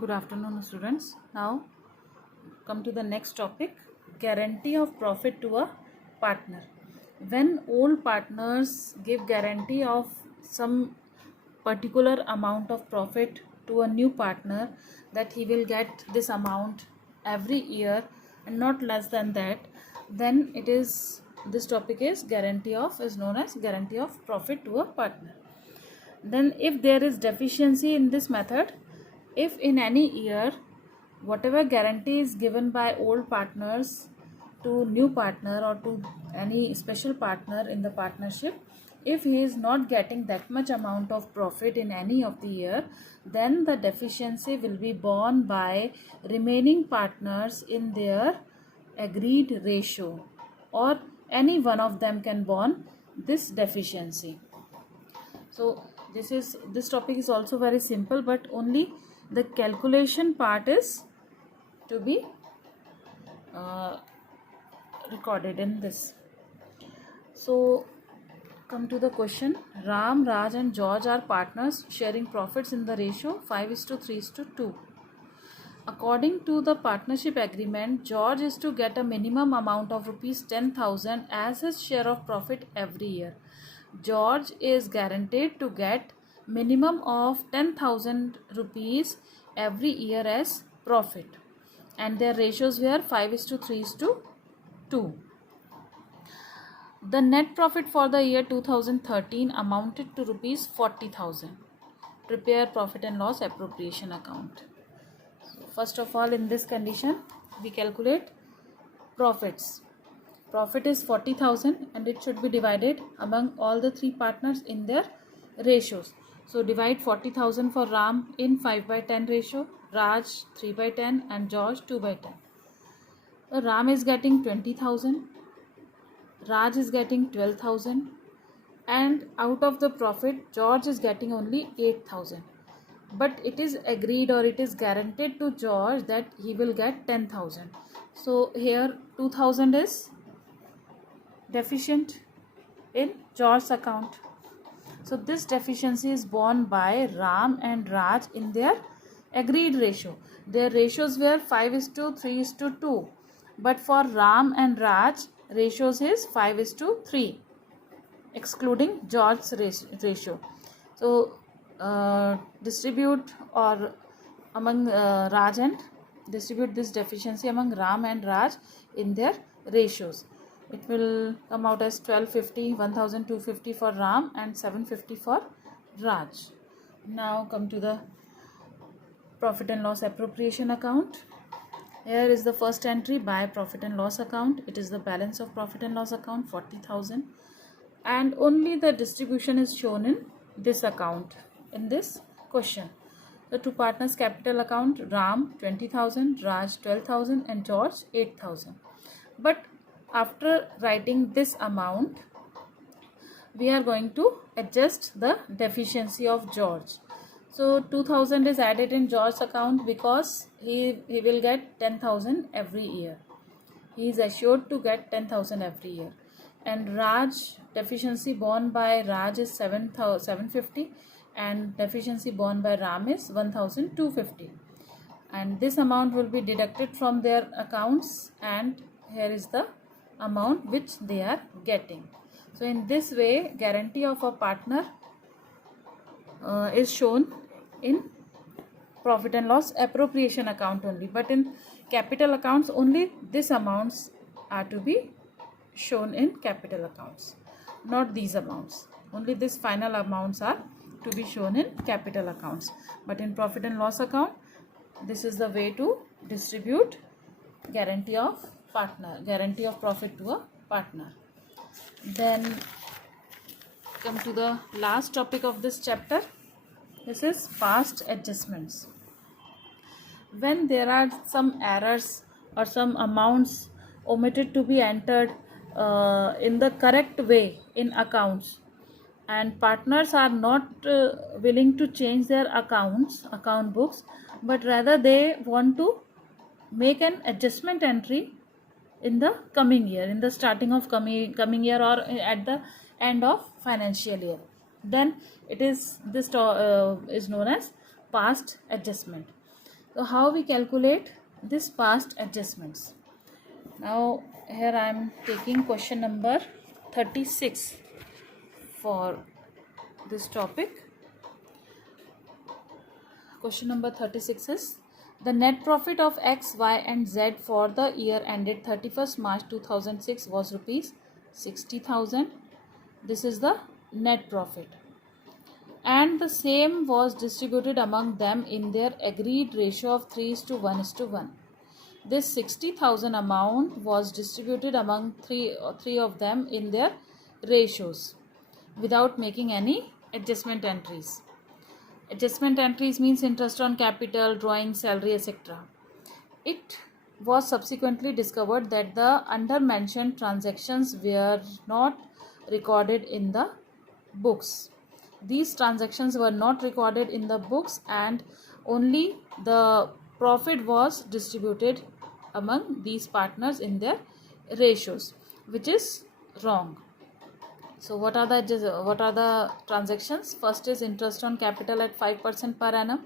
Good afternoon, students. Now come to the next topic, guarantee of profit to a partner. When old partners give guarantee of some particular amount of profit to a new partner, that he will get this amount every year and not less than that, then this topic is known as guarantee of profit to a partner. Then if there is deficiency in this method, if in any year whatever guarantee is given by old partners to new partner or to any special partner in the partnership, if he is not getting that much amount of profit in any of the year, then the deficiency will be borne by remaining partners in their agreed ratio, or any one of them can borne this deficiency. So this topic is also very simple, but only the calculation part is to be recorded in this. So come to the question. Ram, Raj and George are partners sharing profits in the ratio 5:3:2. According to the partnership agreement, George is to get a minimum amount of rupees 10,000 as his share of profit every year. George is guaranteed to get minimum of 10,000 rupees every year as profit, and their ratios were 5:3:2. The net profit for the year 2013 amounted to rupees 40,000. Prepare profit and loss appropriation account. First of all, in this condition, we calculate profits. Profit is 40,000 and it should be divided among all the three partners in their ratios. So divide 40,000 for Ram in 5/10 ratio, Raj 3/10 and George 2/10. So Ram is getting 20,000, Raj is getting 12,000, and out of the profit George is getting only 8,000. But it is agreed or it is guaranteed to George that he will get 10,000. So here 2,000 is deficient in George's account. So this deficiency is borne by Ram and Raj in their agreed ratio. Their ratios were 5:3:2. But for Ram and Raj, ratios is 5:3, excluding George's ratio. So distribute or among Raj and distribute this deficiency among Ram and Raj in their ratios. It will come out as 1250, 1250 for Ram and 750 for Raj. Now come to the profit and loss appropriation account. Here is the first entry by profit and loss account. It is the balance of profit and loss account 40,000, and only the distribution is shown in this account in this question. The two partners capital account, Ram 20,000, Raj 12,000 and George 8,000. But after writing this amount, we are going to adjust the deficiency of George. So 2,000 is added in George's account because he will get 10,000 every year. He is assured to get 10,000 every year. And Raj, deficiency borne by Raj is 750 and deficiency borne by Ram is 1,250. And this amount will be deducted from their accounts, and here is the amount which they are getting. So in this way, guarantee of a partner is shown in profit and loss appropriation account only, but in capital accounts only these amounts are to be shown in capital accounts, not these amounts. Only these final amounts are to be shown in capital accounts, but in profit and loss account, this is the way to distribute guarantee of profit to a partner. Then come to the last topic of this chapter. This is past adjustments. When there are some errors or some amounts omitted to be entered in the correct way in accounts, and partners are not willing to change their account books, but rather they want to make an adjustment entry in the coming year, in the starting of coming year or at the end of financial year, then it is this is known as past adjustment. So how we calculate this past adjustments? Now here I am taking question number 36 for this topic. Question number 36 is the net profit of X, Y and Z for the year ended 31st March 2006 was rupees 60,000. This is the net profit. And the same was distributed among them in their agreed ratio of 3:1:1. This 60,000 amount was distributed among three of them in their ratios without making any adjustment entries. Adjustment entries means interest on capital, drawing, salary, etc. It was subsequently discovered that the under-mentioned transactions were not recorded in the books. These transactions were not recorded in the books and only the profit was distributed among these partners in their ratios, which is wrong. So what are the transactions? First is interest on capital at 5% per annum.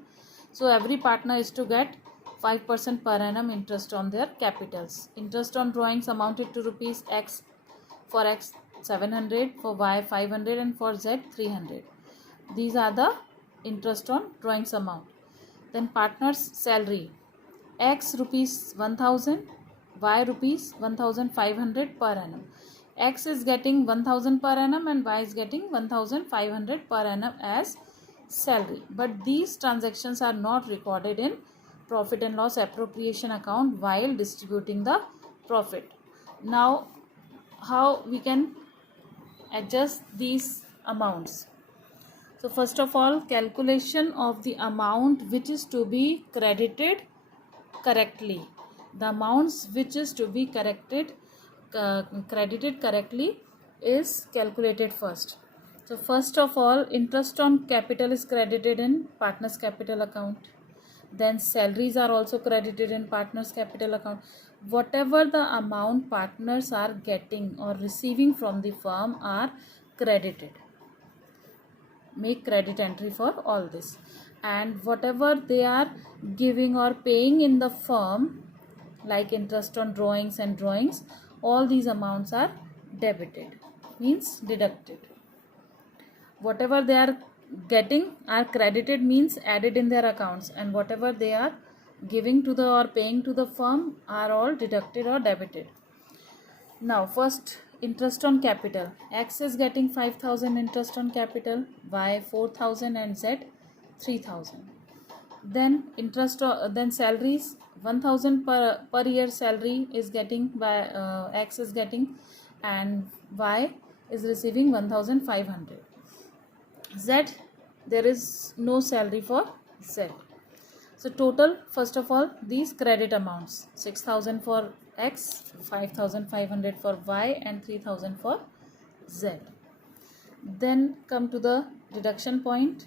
So every partner is to get 5% per annum interest on their capitals. Interest on drawings amounted to rupees X, for X 700, for Y 500 and for Z 300. These are the interest on drawings amount. Then partners salary, X rupees 1000, Y rupees 1500 per annum. X is getting 1000 per annum and Y is getting 1500 per annum as salary. But these transactions are not recorded in profit and loss appropriation account while distributing the profit. Now, how we can adjust these amounts? So first of all, calculation of the amount which is to be credited correctly. The amounts which is to be credited correctly is calculated first. So first of all, interest on capital is credited in partners capital account. Then salaries are also credited in partners capital account. Whatever the amount partners are getting or receiving from the firm are credited. Make credit entry for all this. And whatever they are giving or paying in the firm, like interest on drawings and drawings, all these amounts are debited, means deducted. Whatever they are getting are credited, means added in their accounts, and whatever they are giving to the or paying to the firm are all deducted or debited. Now first, interest on capital. X is getting 5,000 interest on capital, Y 4,000 and Z 3,000. Then then salaries, 1,000 per year salary is getting by X is getting, and Y is receiving 1,500. Z, there is no salary for Z. So total, first of all, these credit amounts, 6,000 for X, 5,500 for Y and 3,000 for Z. Then come to the deduction point.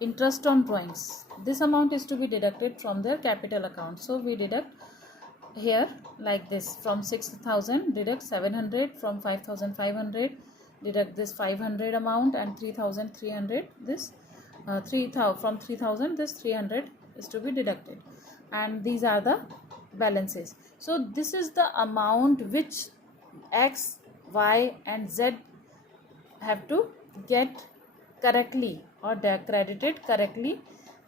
Interest on drawings. This amount is to be deducted from their capital account. So we deduct here like this. From 6,000 deduct 700, from 5,500 deduct this 500 amount, and 3,300 this 3,000, from 3,000 this 300 is to be deducted, and these are the balances. So this is the amount which X, Y and Z have to get correctly or credited correctly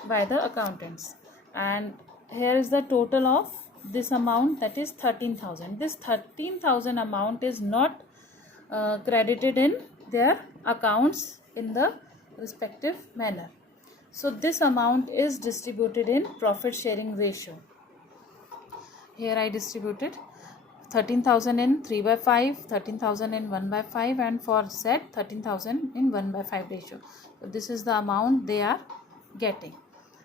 by the accountants. And here is the total of this amount, that is 13,000. This 13,000 amount is not credited in their accounts in the respective manner. So this amount is distributed in profit sharing ratio. Here I distributed 13,000 in 3/5, 13,000 in 1/5, and for Z 13,000 in 1/5 ratio. So this is the amount they are getting.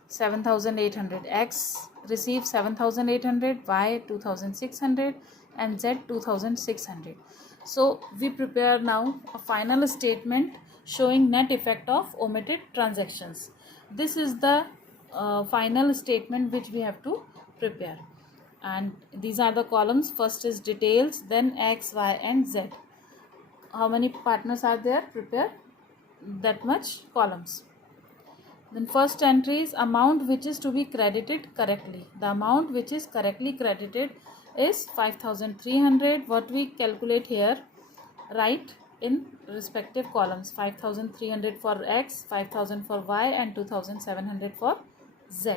7,800. X receives 7,800, Y 2,600 and Z 2,600. So we prepare now a final statement showing net effect of omitted transactions. This is the final statement which we have to prepare, and these are the columns. First is details, then X, Y and Z. How many partners are there? Prepare that much columns. Then first entry is amount which is to be credited correctly. The amount which is correctly credited is 5,300. What we calculate here, write in respective columns: 5,300 for X, 5,000 for Y, and 2,700 for Z.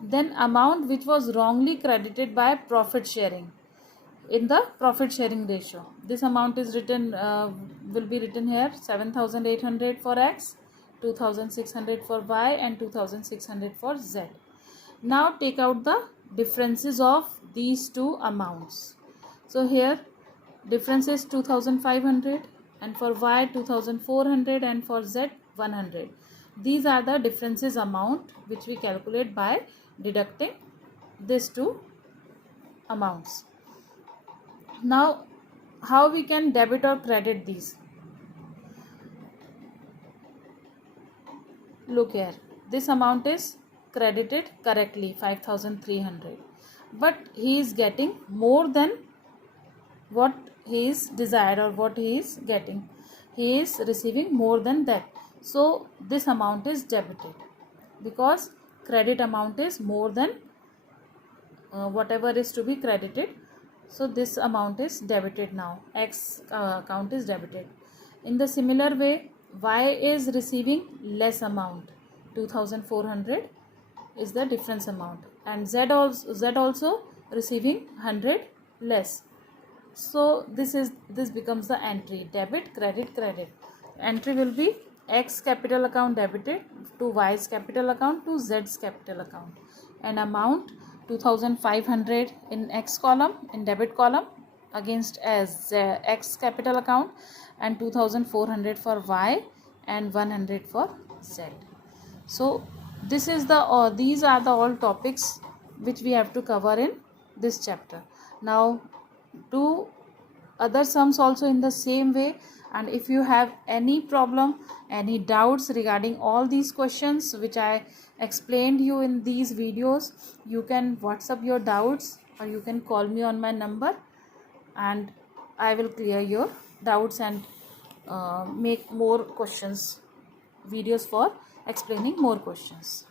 Then amount which was wrongly credited by profit sharing in the profit sharing ratio. This amount is written, will be written here: 7,800 for X, 2,600 for Y, and 2,600 for Z. Now take out the differences of these two amounts. So here difference is 2,500, and for Y 2,400, and for Z 100. These are the differences amount which we calculate by deducting these two amounts. Now how we can debit or credit these? Look here, this amount is credited correctly, 5,300, but he is getting more than what he is desired or what he is getting. He is receiving more than that, so this amount is debited because credit amount is more than whatever is to be credited. So this amount is debited. Now X account is debited. In the similar way, Y is receiving less amount, 2,400 is the difference amount, and Z also receiving 100 less. So this becomes the entry: debit, credit, credit. Entry will be X capital account debited to Y's capital account to Z's capital account, and amount 2,500 in X column, in debit column, against as X capital account, and 2,400 for Y and 100 for Z. So this is the these are the all topics which we have to cover in this chapter. Now do other sums also in the same way, and if you have any problem, any doubts regarding all these questions which I explained you in these videos, you can WhatsApp your doubts or you can call me on my number, and I will clear your doubts and make more questions, videos for explaining more questions.